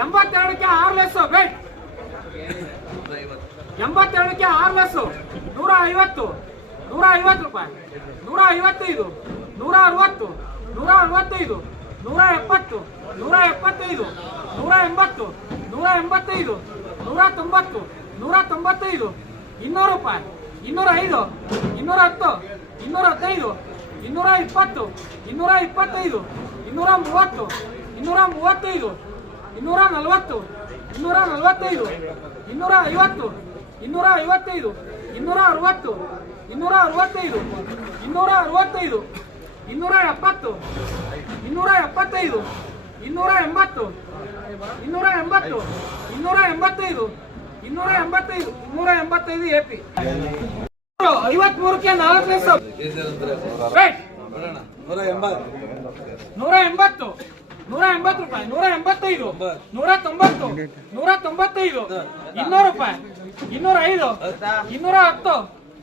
ಎಂಬತ್ತೆರಡಕ್ಕೆ ಆರು less wait ಎಂಬತ್ತೆರಡಕ್ಕೆ ಆರು less ನೂರ ಐವತ್ತು ನೂರ ಐವತ್ತು ರೂಪಾಯಿ ನೂರ ಐವತ್ತೈದು ನೂರ ಅರವತ್ತು ನೂರ ಅರವತ್ತೈದು ನೂರ ಎಪ್ಪತ್ತು ನೂರ ಎಪ್ಪತ್ತೈದು ನೂರ ಎಂಬತ್ತು ನೂರ ಎಂಬತ್ತೈದು ನೂರ ತೊಂಬತ್ತು ನೂರ ತೊಂಬತ್ತೈದು ಇನ್ನೂರು ರೂಪಾಯಿ ಇನ್ನೂರ ಐದು ಇನ್ನೂರ ಹತ್ತು ಇನ್ನೂರ ಹದಿನೈದು ಇನ್ನೂರ ಇಪ್ಪತ್ತು ಇನ್ನೂರ ಇಪ್ಪತ್ತೈದು ಇನ್ನೂರ ಮೂವತ್ತು ಇನ್ನೂರ ಮೂವತ್ತೈದು ಇನ್ನೂರ ನಲವತ್ತು ಇನ್ನೂರ ನಲವತ್ತೈದು ಇನ್ನೂರ ಐವತ್ತು ಇನ್ನೂರ ಐವತ್ತೈದು ಇನ್ನೂರ ಅರವತ್ತು ಇನ್ನೂರ ಅರವತ್ತೈದು ಇನ್ನೂರ ಅರವತ್ತೈದು ಇನ್ನೂರ ಎಪ್ಪತ್ತು ಇನ್ನೂರ ಎಪ್ಪತ್ತೈದು ಇನ್ನೂರ ಎಂಬತ್ತು ಇನ್ನೂರ ಎಂಬತ್ತು ಇನ್ನೂರ ಎಂಬತ್ತೈದು ಇನ್ನೂರ ಎಂಬತ್ತೈದು ಇನ್ನೂರ ಎಂಬತ್ತೈದು ಎ ಪಿ ಐವತ್ಮೂರಕ್ಕೆ ನಾಲ್ಕನೇ ಸಾವಿರ ನೂರ ಎಂಬತ್ತು ನೂರ ಎಂಬತ್ತು ರೂಪಾಯಿ ನೂರ ಎಂಬತ್ತೈದು ನೂರ ತೊಂಬತ್ತು ನೂರ ತೊಂಬತ್ತೈದು ಇನ್ನೂರು ರೂಪಾಯಿ ಇನ್ನೂರ ಐದು ಇನ್ನೂರ ಹತ್ತು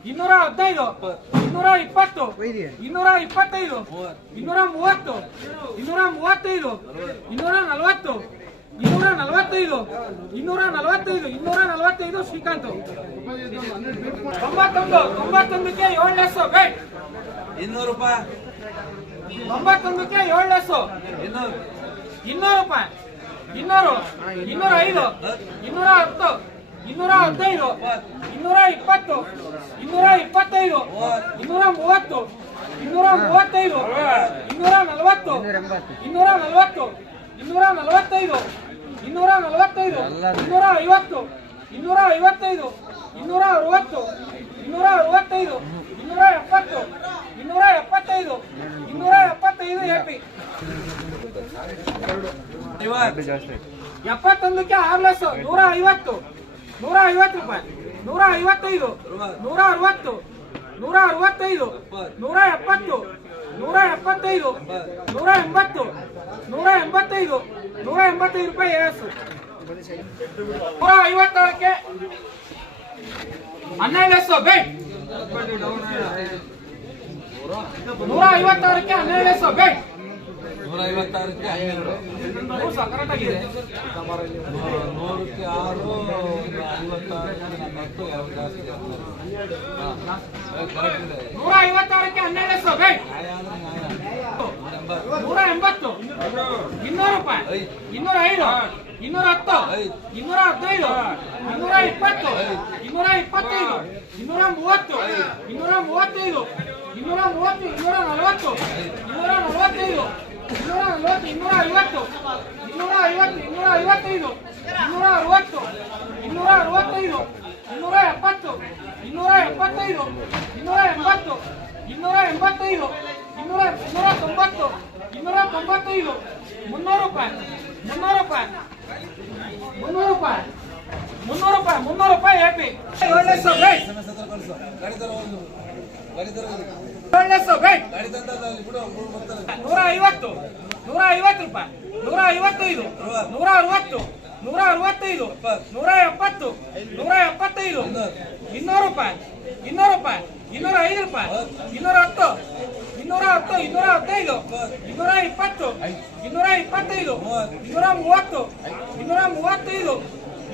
ಇನ್ನೂರ ಹದಿನೈದು ಇನ್ನೂರ ಇಪ್ಪತ್ತು ಇನ್ನೂರ ಇಪ್ಪತ್ತೈದು ಇನ್ನೂರ ಮೂವತ್ತು ಇನ್ನೂರ ಮೂವತ್ತೈದು ಇನ್ನೂರ ನಲವತ್ತು ಇನ್ನೂರ ನಲವತ್ತೈದು ಇನ್ನೂರ ನಲವತ್ತೈದು ಇನ್ನೂರ ನಲವತ್ತೈದು ಶ್ರೀಕಾಂತ್. ತೊಂಬತ್ತೊಂದು ತೊಂಬತ್ತೊಂದಕ್ಕೆ ಏಳು ಲಕ್ಷ ಬೇಟ್ ಇನ್ನೂರು ರೂಪಾಯಿ. ತೊಂಬತ್ತೊಂದಕ್ಕೆ ಏಳು ಲಕ್ಷ ಇನ್ನೂರು ರೂಪಾಯಿ. ಇನ್ನೂರು ಇನ್ನೂರ ಐದು ಇನ್ನೂರ ಹತ್ತು ಇನ್ನೂರ ಹದಿನೈದು ಇನ್ನೂರ ಇಪ್ಪತ್ತು ಇನ್ನೂರ ಇಪ್ಪತ್ತೈದು ಇನ್ನೂರ ಮೂವತ್ತು ಇನ್ನೂರ ಮೂವತ್ತೈದು ಇನ್ನೂರ ನಲವತ್ತು ಇನ್ನೂರ ನಲವತ್ತು ಇನ್ನೂರ ನಲವತ್ತೈದು ಇನ್ನೂರ ನಲವತ್ತೈದು ಇನ್ನೂರ ಐವತ್ತು ಇನ್ನೂರ ಐವತ್ತೈದು ಇನ್ನೂರ ಅರವತ್ತು ಇನ್ನೂರ ಅರವತ್ತೈದು ಇನ್ನೂರ ಎಪ್ಪತ್ತು ಇನ್ನೂರ ಎಪ್ಪತ್ತೈದು ಇನ್ನೂರ ಎಪ್ಪತ್ತೈದು ಎಪಿ ಎಪ್ಪತ್ತೊಂದಕ್ಕೆ ಆರು ಲಕ್ಷ ನೂರ ಐವತ್ತು ನೂರ ಐವತ್ತು ರೂಪಾಯಿ. ನೂರ ಐವತ್ತೈದು ನೂರ ಅರವತ್ತು ನೂರ ಅರವತ್ತೈದು ನೂರ ಎಪ್ಪತ್ತು ನೂರ ಎಪ್ಪತ್ತೈದು ನೂರ ಎಂಬತ್ತು ನೂರ ಎಂಬತ್ತೈದು ನೂರ ಎಂಬತ್ತೈದು ರೂಪಾಯಿ ಏಸು ನೂರ ಐವತ್ತೇಳಕ್ಕೆ ಹನ್ನೆರಡು ಲಕ್ಷ ಬೇ ನೂರ ಐವತ್ತಾರಕ್ಕೆ ಹನ್ನೆರಡು ಲಕ್ಷ ಬೇ ನೂರ ಐವತ್ತಾರಕ್ಕೆ ಹನ್ನೆರಡು. ನೂರಕ್ಕೆ ಆರು ಐವತ್ತಾರಕ್ಕೆ ನಲವತ್ತು ಎರಡು ಜಾಸ್ತಿ ನೂರ ಐವತ್ತಾರಕ್ಕೆ ಹನ್ನೆರಡು ನ್ಯಾಯ ಅಂದ್ರೆ ನೂರ ಎಂಬತ್ತು ಇನ್ನೂರು ರೂಪಾಯಿ. ಇನ್ನೂರ ಐದು ಇನ್ನೂರ ಹತ್ತು ಇನ್ನೂರ ಹದಿನೈದು ಇನ್ನೂರ ಇಪ್ಪತ್ತು ಇನ್ನೂರ ಇಪ್ಪತ್ತೈದು ಇನ್ನೂರ ಮೂವತ್ತು ಇನ್ನೂರ ಮೂವತ್ತೈದು ಇನ್ನೂರ ಮೂವತ್ತು ಇನ್ನೂರ ನಲವತ್ತು ಇನ್ನೂರ ನಲವತ್ತೈದು ಇನ್ನೂರ ನಲವತ್ತು ಇನ್ನೂರ ಐವತ್ತು ಇನ್ನೂರ ಐವತ್ತು ಇನ್ನೂರ ಐವತ್ತೈದು ಇನ್ನೂರ ಅರವತ್ತು ಇನ್ನೂರ ಅರವತ್ತೈದು ಇನ್ನೂರ ಎಪ್ಪತ್ತು ಇನ್ನೂರ ಇನ್ನೂರ ಎಂಬತ್ತು ಇನ್ನೂರ ಇನ್ನೂರ ಇನ್ನೂರ ಮುನ್ನೂರು ರೂಪಾಯಿ. ಮುನ್ನೂರು ರೂಪಾಯಿ. ಮುನ್ನೂರು ರೂಪಾಯಿ. ಮುನ್ನೂರು ರೂಪಾಯಿ ಮುನ್ನೂರು ರೂಪಾಯಿ ಎ ಪಿ ನೂರ ಐವತ್ತು ನೂರ ಐವತ್ತು ರೂಪಾಯಿ ನೂರ ಐವತ್ತೈದು ನೂರ ಅರವತ್ತು ನೂರ ಅರವತ್ತೈದು ನೂರ ಎಪ್ಪತ್ತು ನೂರ ಎಪ್ಪತ್ತೈದು ಇನ್ನೂರು ರೂಪಾಯಿ ಇನ್ನೂರು. ರೂಪಾಯಿ ಇನ್ನೂರ ಐದು ರೂಪಾಯಿ ಇನ್ನೂರ ಹತ್ತು ಇನ್ನೂರ ಹತ್ತು ಇನ್ನೂರ ಹದಿನೈದು ಇನ್ನೂರ ಇಪ್ಪತ್ತು. ಇನ್ನೂರ ಇಪ್ಪತ್ತೈದು ಇನ್ನೂರ ಮೂವತ್ತು. ಇನ್ನೂರ ಮೂವತ್ತೈದು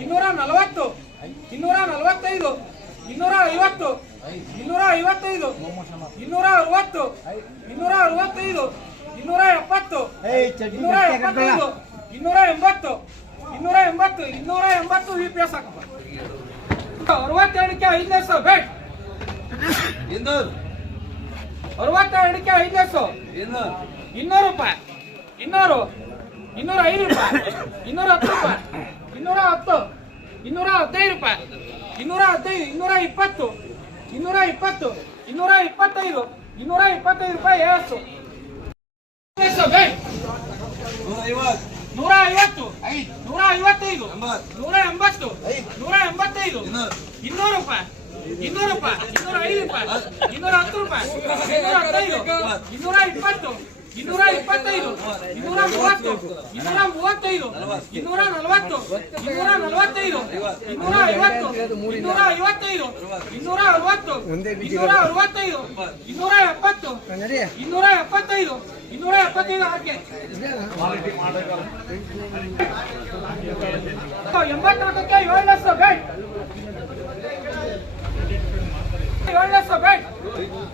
ಇನ್ನೂರ ನಲವತ್ತು ಇನ್ನೂರ ನಲವತ್ತೈದು ಇನ್ನೂರ ಐವತ್ತು ಇನ್ನೂರ ಐವತ್ತೈದು ಇನ್ನೂರ ಅರವತ್ತು ಇನ್ನೂರ ಅರವತ್ತೈದು ಇನ್ನೂರ ಎಪ್ಪತ್ತು ಇನ್ನೂರ ಎಪ್ಪತ್ತೈದು ಇನ್ನೂರ ಎಂಬತ್ತು ಇನ್ನೂರ ಎಂಬತ್ತು ಇನ್ನೂರ ಎಂಬತ್ತು ವಿ ಪಿ ಎಸ್ ಹಾಕಪ್ಪ. ಅರವತ್ತೆರಡಕ್ಕೆ ಐದನೇ ಸಾವಿರ ಬೇಟ್ ಇನ್ನೂರು. ಅರವತ್ತೆರಡಕ್ಕೆ ಐದನೇ ಸಾವಿರ ಇನ್ನೂರು. ಇನ್ನೂರು ರೂಪಾಯಿ. ಇನ್ನೂರು. ಇನ್ನೂರ ಐದು ರೂಪಾಯಿ. ಇನ್ನೂರ ಹತ್ತು ರೂಪಾಯಿ. ಇನ್ನೂರ ಹತ್ತು ಇನ್ನೂರ ಹದಿನೈದು ರೂಪಾಯಿ. ಇನ್ನೂರ ಹದಿನೈದು ಇನ್ನೂರ ಇಪ್ಪತ್ತು ಇನ್ನೂರ ಇಪ್ಪತ್ತು ಇನ್ನೂರ ಇಪ್ಪತ್ತೈದು ಇನ್ನೂರ ಇಪ್ಪತ್ತೈದು ರೂಪಾಯಿ ಏಸು. ನೂರ ಐವತ್ತು ನೂರ ಐವತ್ತು ನೂರ ಐವತ್ತೈದು ನೂರ ಎಂಬತ್ತು ನೂರ ಎಂಬತ್ತೈದು ಇನ್ನೂರು ರೂಪಾಯಿ ಇನ್ನೂರು ರೂಪಾಯಿ ಇನ್ನೂರ ಐದು ರೂಪಾಯಿ ಇನ್ನೂರ ಹತ್ತು ರೂಪಾಯಿ ಇನ್ನೂರ ಹದಿನೈದು ಇನ್ನೂರ ಇಪ್ಪತ್ತು ಇನ್ನೂರ ಇಪ್ಪತ್ತೈದು ಇನ್ನೂರ ಮೂವತ್ತು ಇನ್ನೂರ ಮೂವತ್ತೈದು ಇನ್ನೂರ ನಲವತ್ತು ಇನ್ನೂರ ನಲವತ್ತೈದು ಇನ್ನೂರ ಐವತ್ತು ಇನ್ನೂರ ಐವತ್ತೈದು ಇನ್ನೂರ ಅರವತ್ತು ಇನ್ನೂರ ಅರವತ್ತೈದು ಇನ್ನೂರ ಎಪ್ಪತ್ತು ಇನ್ನೂರ ಎಪ್ಪತ್ತೈದು ಇನ್ನೂರ ಎಪ್ಪತ್ತೈದು ಹಾಕಿ ಎಂಬತ್ನಾಲ್ಕಕ್ಕೆ ಏಳು ಲಕ್ಷ ಬೇಟ್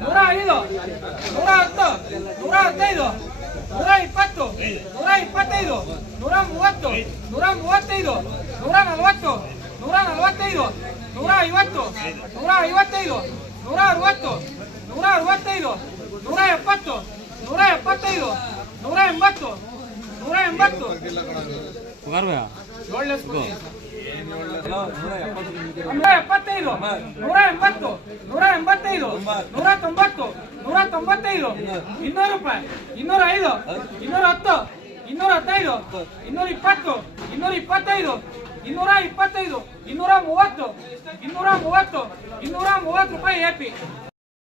ನೂರ ಐದು ನೂರ ಹತ್ತು ನೂರ ಹದಿನೈದು ನೂರ ಇಪ್ಪತ್ತು ನೂರ ಇಪ್ಪತ್ತೈದು ನೂರ ಮೂವತ್ತು ನೂರ ಮೂವತ್ತೈದು ನೂರ ನಲವತ್ತು ನೂರ ನಲವತ್ತೈದು ನೂರ ಐವತ್ತು ನೂರ ಐವತ್ತೈದು ನೂರ ಅರವತ್ತು ನೂರ ಅರವತ್ತೈದು ನೂರ ಎಪ್ಪತ್ತು ನೂರ ಎಪ್ಪತ್ತೈದು ನೂರ ಎಂಬತ್ತು ನೂರ ಎಂಬತ್ತು ನೂರ ಎಪ್ಪತ್ತೈದು. ನೂರ ಎಂಬತ್ತು. ನೂರ ಎಂಬತ್ತೈದು. ನೂರ ತೊಂಬತ್ತು ನೂರ ತೊಂಬತ್ತೈದು ಇನ್ನೂರು ರೂಪಾಯಿ. ಇನ್ನೂರ ಐದು ಇನ್ನೂರ ಹತ್ತು ಇನ್ನೂರ ಹದಿನೈದು ಇನ್ನೂರ ಇಪ್ಪತ್ತು ಇನ್ನೂರ ಇಪ್ಪತ್ತೈದು ಇನ್ನೂರ ಇಪ್ಪತ್ತೈದು ಇನ್ನೂರ ಮೂವತ್ತು ಇನ್ನೂರ ಮೂವತ್ತು ಇನ್ನೂರ ಮೂವತ್ತು ರೂಪಾಯಿ ಎ ಪಿ